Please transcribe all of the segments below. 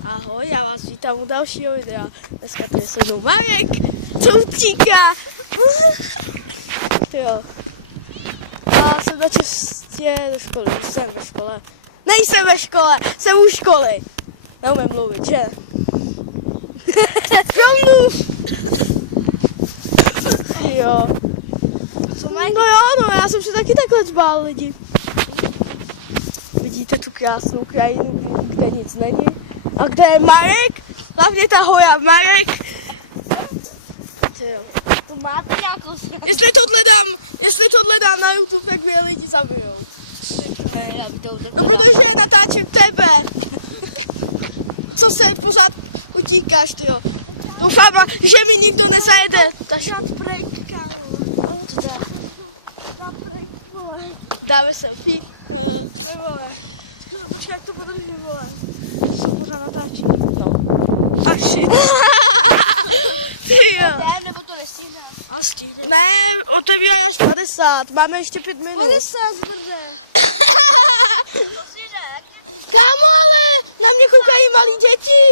Ahoj, já vás vítám u dalšího videa. Dneska tady se mnou Marek, co utíká. Jo. A jsem na cestě do školy, už jsem ve škole. Nejsem ve škole, jsem u školy. Neumím mluvit, že? Promluv. Jo. No jo, no já jsem se taky takhle zbál lidi. Vidíte tu krásnou krajinu, kde nic není. A kde je Marek? Hlavně ta hoja Marek. To máte nějakou stranu? Jestli tohle dám na YouTube, tak mě lidi zabijou. Ne, já bych to No protože natáčím tebe. Co se pořád utíkáš, tyjo. Doufám, že mi nikdo nezajede. Takže dáme selfie. Vole. Počkej, jak to podrží, vole. Co pořád natáčí. No. A shit. Tyjo. Nebo to nestíhne? A stihne. Ne, otevírají až 50. Máme ještě 5 minut. 50, zbrde. Kámo, ale na mě koukají malí děti.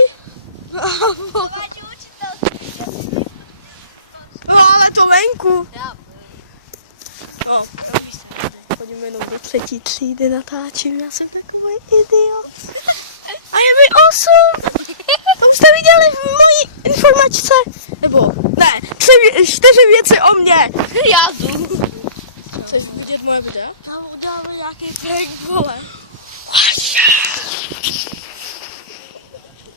No, ale to venku. No, chodím jenom do 3. třídy, natáčím, já jsem takový idiot. A je mi 8. To už jste viděli v mojí informačce. Nebo, ne, 4 věci o mě. Já jdu. Chceš vidět moje videa? Tam uděláme nějaký prank, vole. What?